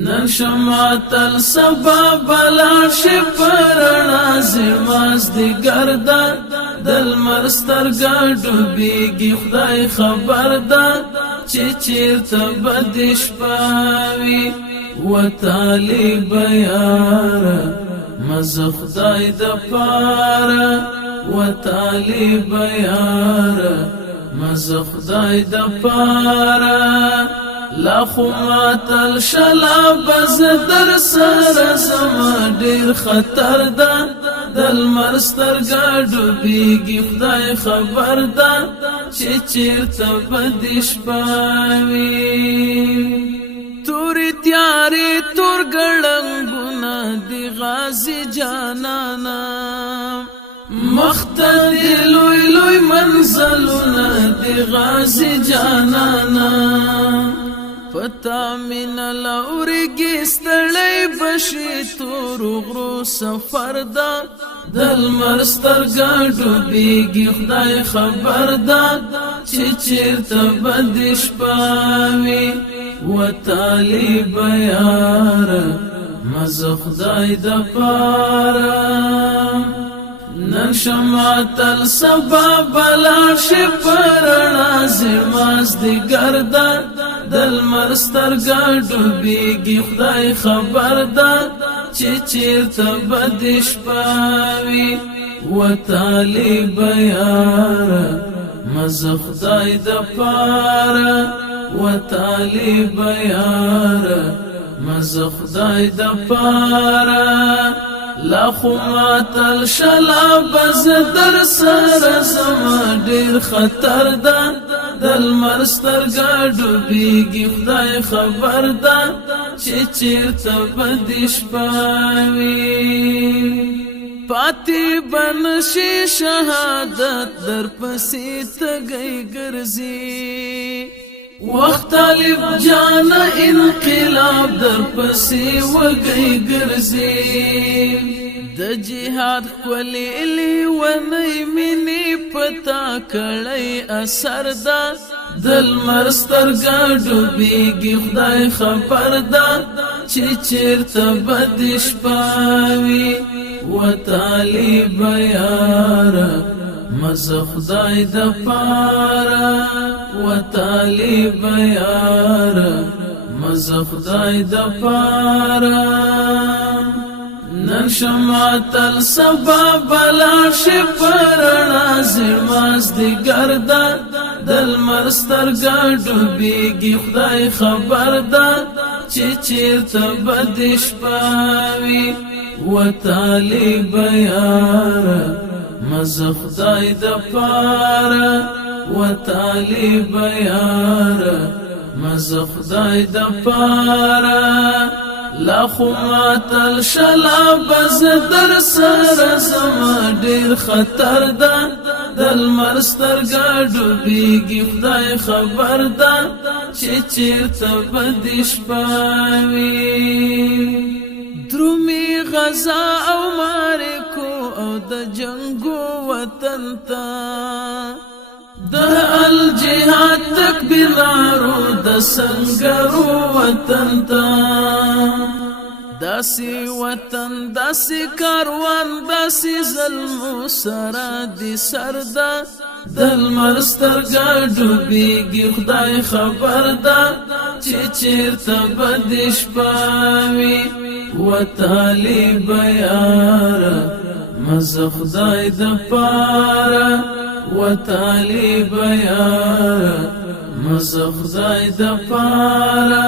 نن شماتل سبا بلار شي پرنا زماز دی گردا دل مرسترگا ډوبېږي خدای خبر ده چې چیرته بدش پاوي و طالب یاره مزه خدای د پاره و طالب یاره مزه خدای د پاره لا خماتل شلا بز در سر زما ډیر خطر ده دل مرسترګا ډوبېږي خدای خبر ده چې چیرته بدش پاوي تورې تیارې تور ګړنګونه دی غازي جانانا مختل لوی لوی منزلونه دی غازي جانانا پتا من لورګي ستړی بشي تور غرو سفر ده دل مرسترګا ډوبېږي خدای خبر ده چې چیرته بدش پاوي و طالب یاره مزه خدای د پاره نن شماتل سبا بلار شي پرنا زماز دی گردا دل مرسترګا ډوبېږي خدای خبر ده چې چیرته بدش پاوي و طالب یاره مزه خدای د پاره و طالب یاره مزه خدای د پاره لا خماتل شلا بز در سر زما ډیر خطر ده دل مرسترګا ډوبېږي خدای خبر ده چې چیرته بدش پاوي پاتې بنشي شهادت در پسې تګي ګرځي وخت طالب جان انقلاب در پسې وګي ګرځي د جهاد کولې ونی منی پتا کړی اثر ده دل مرسترګا ډوبېږي خدای خبر ده چې چیرته بدش پاوي و طالب یاره مزه خدای د پاره و طالب یاره مزه خدای د پاره نن شماتل سبا بلار شي پرنا زماز دی گردا دل مرسترګا ډوبېږي خدای خبر ده چې چیرته بدش پاوي و طالب یاره مزه خدای د پاره و طالب یاره مزه خدای د پاره لا خماتل شلا بز در سر زما ډیر خطر ده دل مرسترګا ډوبېږي خدای خبر ده چې چیرته بدش پاوي درومي غزا او مارکو او د جنگو وطن تا د الجهاد تکبیر نارو د سنگرو وطن تا داسي وطن داسي کاروان داسي ظلم سره دي سردا دل مرسترګا ډوبېږي خدای خبر ده چې چیرته بدش پاوي و طالب یاره مزه خدای د پاره و طالب یاره مزه خدای د پاره